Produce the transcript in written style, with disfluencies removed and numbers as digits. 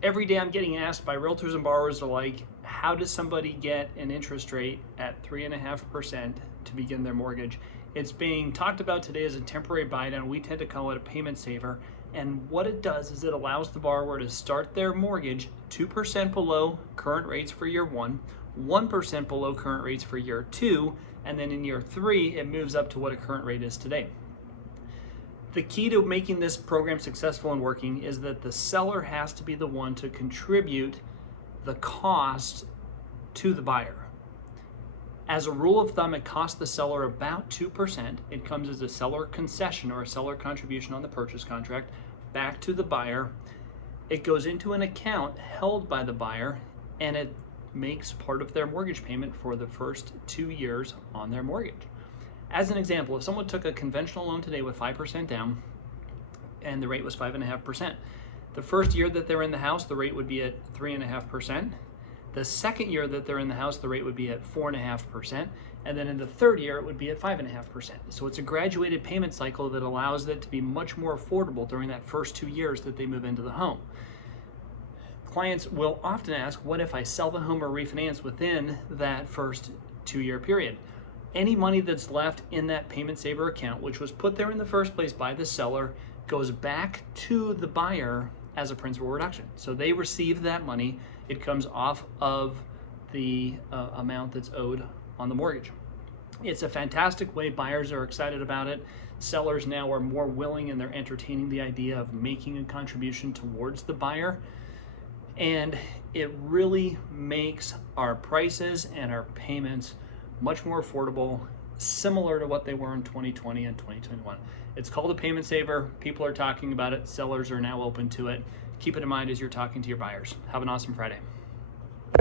Every day I'm getting asked by realtors and borrowers alike, how does somebody get an interest rate at 3.5% to begin their mortgage? It's being talked about today as a temporary buy down. We tend to call it a payment saver. And what it does is it allows the borrower to start their mortgage 2% below current rates for year one, 1% below current rates for year two, and then in year three, it moves up to what a current rate is today. The key to making this program successful and working is that the seller has to be the one to contribute the cost to the buyer. As a rule of thumb, it costs the seller about 2%. It comes as a seller concession or a seller contribution on the purchase contract back to the buyer. It goes into an account held by the buyer, and it makes part of their mortgage payment for the first 2 years on their mortgage. As an example, if someone took a conventional loan today with 5% down and the rate was 5.5%, the first year that they're in the house, the rate would be at 3.5%. The second year that they're in the house, the rate would be at 4.5%. And then in the third year, it would be at 5.5%. So it's a graduated payment cycle that allows it to be much more affordable during that first 2 years that they move into the home. Clients will often ask, what if I sell the home or refinance within that first 2-year period? Any money that's left in that payment saver account, which was put there in the first place by the seller, goes back to the buyer as a principal reduction. So they receive that money. It comes off of the amount that's owed on the mortgage. It's a fantastic way. Buyers are excited about it. Sellers now are more willing, and they're entertaining the idea of making a contribution towards the buyer. And it really makes our prices and our payments much more affordable, similar to what they were in 2020 and 2021. It's called a payment saver. People are talking about it. Sellers are now open to it. Keep it in mind as you're talking to your buyers. Have an awesome Friday.